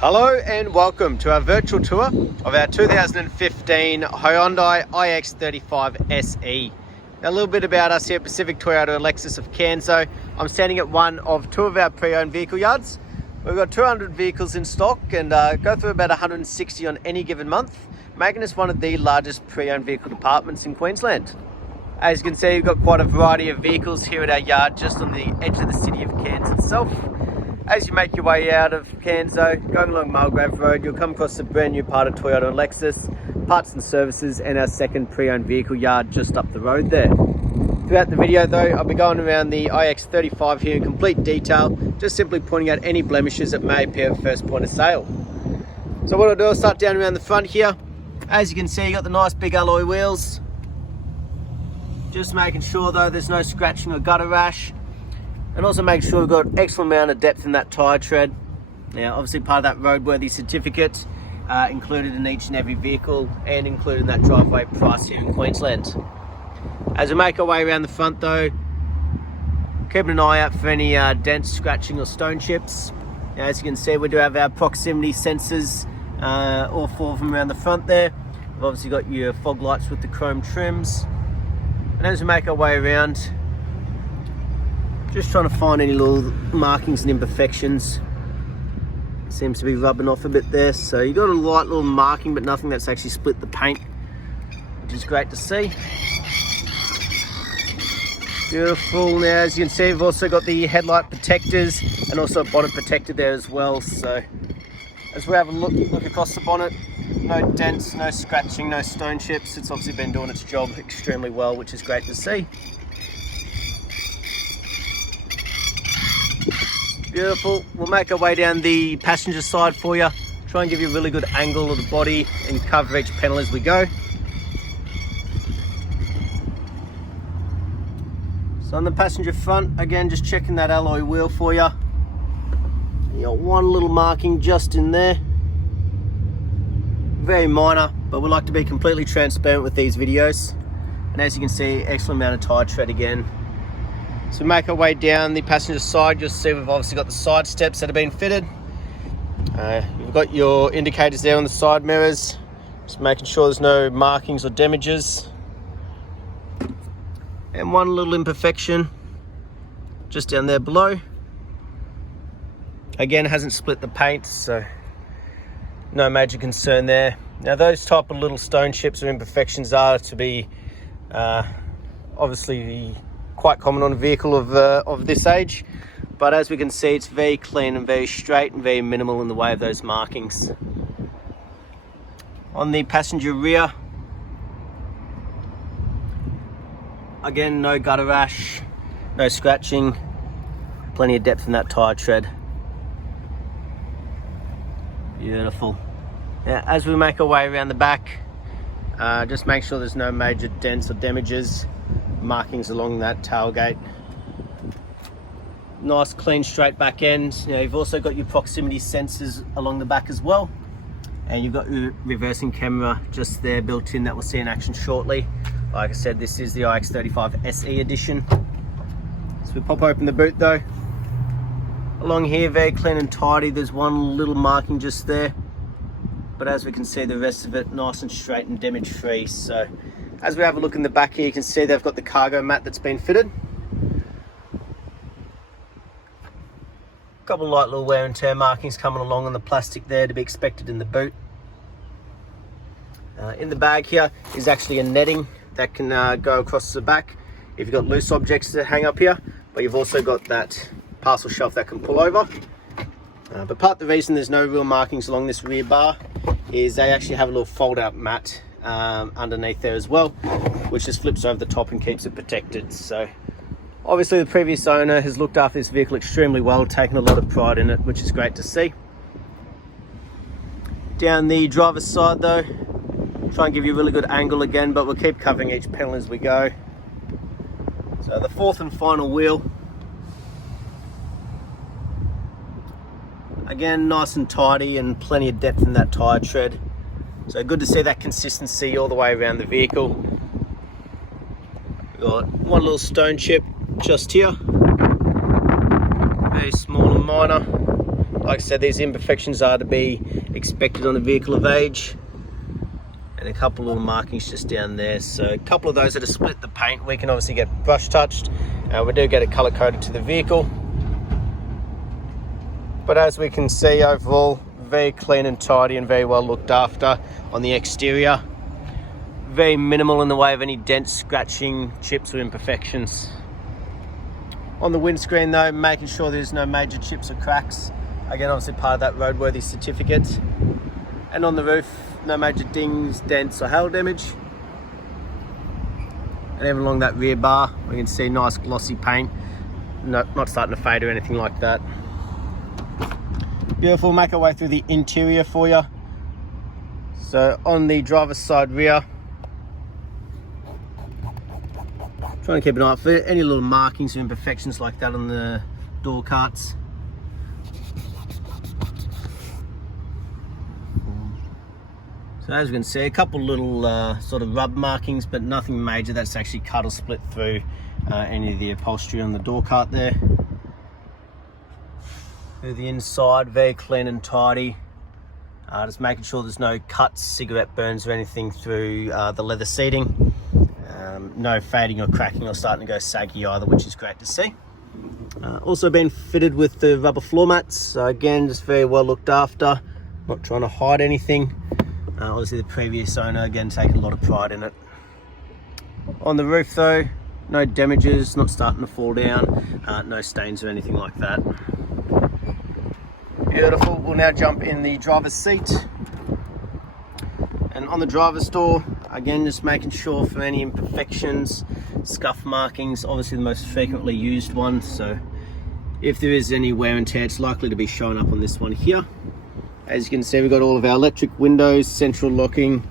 Hello and welcome to our virtual tour of our 2015 Hyundai iX35 SE. Now, a little bit about us here at Pacific Toyota and Lexus of Canso. I'm standing at one of two of our pre-owned vehicle yards. We've got 200 vehicles in stock and go through about 160 on any given month, making us one of the largest pre-owned vehicle departments in Queensland. As you can see, we've got quite a variety of vehicles here at our yard just on the edge of the city of Cairns itself. As you make your way out of Canso, going along Mulgrave Road, you'll come across a brand new part of Toyota and Lexus, parts and services, and our second pre-owned vehicle yard just up the road there. Throughout the video though, I'll be going around the iX35 here in complete detail, just simply pointing out any blemishes that may appear at first point of sale. So what I'll do is start down around the front here. As you can see, you got the nice big alloy wheels. Just making sure though there's no scratching or gutter rash. And also make sure we've got excellent amount of depth in that tyre tread. Now obviously part of that roadworthy certificate included in each and every vehicle and included in that driveway price here in Queensland. As we make our way around the front though, keeping an eye out for any dents, scratching or stone chips. Now, as you can see, we do have our proximity sensors, all four of them around the front there. We've obviously got your fog lights with the chrome trims. And as we make our way around, just trying to find any little markings and imperfections. Seems to be rubbing off a bit there. So you got a light little marking, but nothing that's actually split the paint, which is great to see. Beautiful. Now, as you can see, we've also got the headlight protectors and also a bonnet protector there as well. So as we have a look across the bonnet, no dents, no scratching, no stone chips. It's obviously been doing its job extremely well, which is great to see. Beautiful. We'll make our way down the passenger side for you. Try and give you a really good angle of the body and cover each panel as we go. So on the passenger front, again, just checking that alloy wheel for you. You got one little marking just in there. Very minor, but we like to be completely transparent with these videos. And as you can see, excellent amount of tyre tread again. So we make our way down the passenger side. You'll see we've obviously got the side steps that have been fitted. You've got your indicators there on the side mirrors. Just making sure there's no markings or damages. And one little imperfection just down there below. Again, hasn't split the paint, so no major concern there. Now those type of little stone chips or imperfections are to be obviously quite common on a vehicle of this age, but as we can see, it's very clean and very straight and very minimal in the way of those markings. On the passenger rear, again, no gutter rash, no scratching, plenty of depth in that tyre tread. Beautiful. Now as we make our way around the back, just make sure there's no major dents or damages, markings along that tailgate. Nice clean straight back end. Now you've also got your proximity sensors along the back as well, and you've got your reversing camera just there built in that we'll see in action shortly. Like I said, this is the iX35 SE edition. So we pop open the boot though. Along here, very clean and tidy. There's one little marking just there, but as we can see, the rest of it nice and straight and damage free. So as we have a look in the back here, you can see they've got the cargo mat that's been fitted. A couple of light little wear and tear markings coming along on the plastic there to be expected in the boot. In the bag here is actually a netting that can go across the back if you've got loose objects to hang up here, but you've also got that parcel shelf that can pull over. But part of the reason there's no real markings along this rear bar is they actually have a little fold out mat underneath there as well, which just flips over the top and keeps it protected. So obviously the previous owner has looked after this vehicle extremely well, taken a lot of pride in it, which is great to see. Down the driver's side though, try and give you a really good angle again, but we'll keep covering each panel as we go. So the fourth and final wheel, again nice and tidy and plenty of depth in that tyre tread. So good to see that consistency all the way around the vehicle. We've got one little stone chip just here, very small and minor. Like I said, these imperfections are to be expected on a vehicle of age. And a couple little markings just down there. So a couple of those that are split the paint, we can obviously get brush touched. We do get it color coded to the vehicle. But as we can see, overall, very clean and tidy and very well looked after on the exterior. Very minimal in the way of any dents, scratching, chips or imperfections. On the windscreen though, making sure there's no major chips or cracks. Again, obviously part of that roadworthy certificate. And on the roof, no major dings, dents or hail damage. And even along that rear bar, we can see nice glossy paint. Not starting to fade or anything like that. Beautiful, make our way through the interior for you. So on the driver's side rear, trying to keep an eye out for any little markings or imperfections like that on the door carts. So as you can see, a couple little sort of rub markings, but nothing major that's actually cut or split through any of the upholstery on the door cart there. Through the inside, very clean and tidy. Just making sure there's no cuts, cigarette burns or anything through the leather seating. No fading or cracking or starting to go saggy either, which is great to see. Also been fitted with the rubber floor mats. So again, just very well looked after. Not trying to hide anything. Obviously the previous owner, again, taking a lot of pride in it. On the roof though, no damages, not starting to fall down, no stains or anything like that. Beautiful. We'll now jump in the driver's seat. And on the driver's door, again, just making sure for any imperfections, scuff markings, obviously the most frequently used one. So if there is any wear and tear, it's likely to be showing up on this one here. As you can see, we've got all of our electric windows, central locking,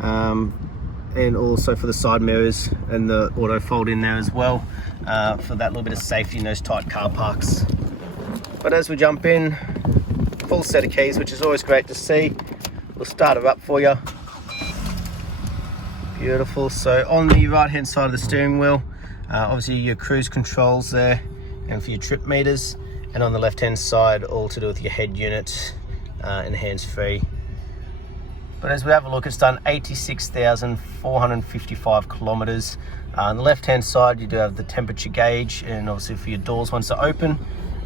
and also for the side mirrors and the auto fold in there as well, for that little bit of safety in those tight car parks. But as we jump in, full set of keys, which is always great to see. We'll start her up for you. Beautiful. So on the right hand side of the steering wheel, obviously your cruise controls there and for your trip meters, and on the left hand side, all to do with your head unit and hands-free. But as we have a look, it's done 86,455 kilometers. On the left hand side, you do have the temperature gauge, and obviously for your doors once they're open.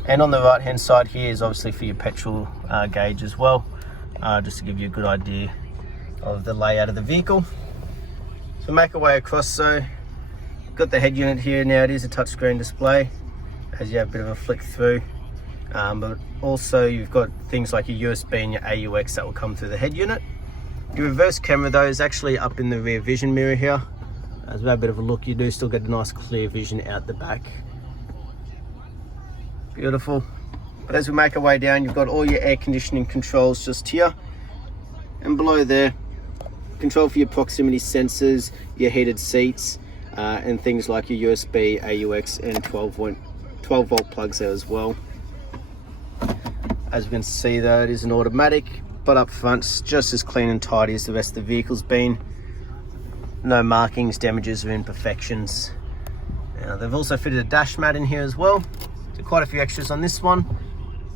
And on the right hand side here is obviously for your petrol gauge as well, just to give you a good idea of the layout of the vehicle. So make our way across. So got the head unit here. Now it is a touchscreen display, as you have a bit of a flick through. But also you've got things like your USB and your AUX that will come through the head unit. Your reverse camera though is actually up in the rear vision mirror here. As we have a bit of a look, you do still get a nice clear vision out the back. Beautiful. But as we make our way down, you've got all your air conditioning controls just here. And below there, control for your proximity sensors, your heated seats, and things like your USB, AUX, and 12 volt plugs there as well. As you can see though, it is an automatic, but up front it's just as clean and tidy as the rest of the vehicle's been. No markings, damages or imperfections. Now, they've also fitted a dash mat in here as well. So quite a few extras on this one.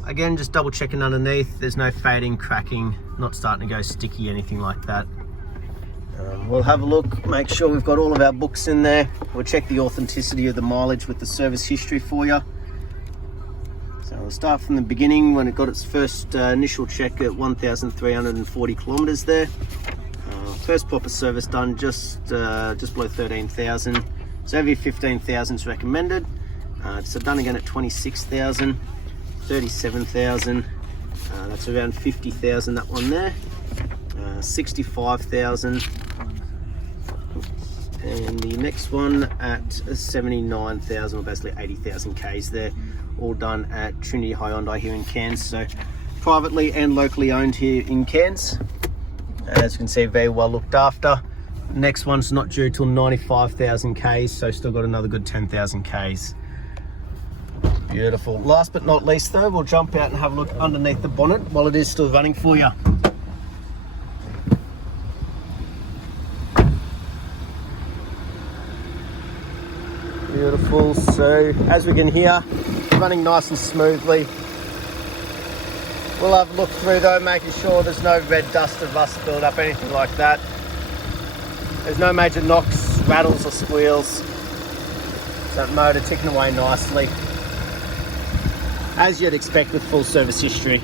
Again, just double checking underneath, there's no fading, cracking, not starting to go sticky, anything like that. We'll have a look, make sure we've got all of our books in there. We'll check the authenticity of the mileage with the service history for you. So we'll start from the beginning when it got its first initial check at 1,340 kilometers there. First proper service done just below 13,000. So every 15,000 is recommended. So done again at 26,000, 37,000. That's around 50,000, that one there. 65,000. And the next one at 79,000, or basically 80,000 Ks there. All done at Trinity Hyundai here in Cairns. So privately and locally owned here in Cairns. And as you can see, very well looked after. Next one's not due till 95,000 Ks, so still got another good 10,000 Ks. Beautiful. Last but not least though, we'll jump out and have a look underneath the bonnet while it is still running for you. Beautiful. So as we can hear, running nice and smoothly. We'll have a look through though, making sure there's no red dust or rust build up, anything like that. There's no major knocks, rattles or squeals. That motor ticking away nicely, as you'd expect with full service history.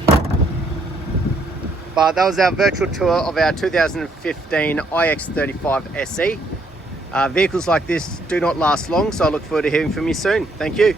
But that was our virtual tour of our 2015 iX35 SE. Vehicles like this do not last long, so I look forward to hearing from you soon. Thank you.